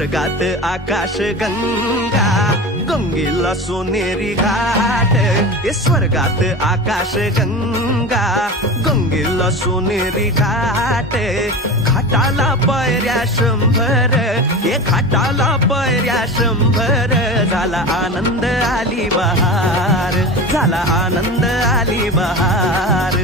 स्वर्गात आकाश गंगा, गंगेला सोनेरी घाट. हे स्वर्गात आकाश गंगा, गंगेला सोनेरी घाट. घाटाला पायऱ्या 100, हे घाटाला पायऱ्या 100. झाला आनंद आली बहार, झाला आनंद आली बहार.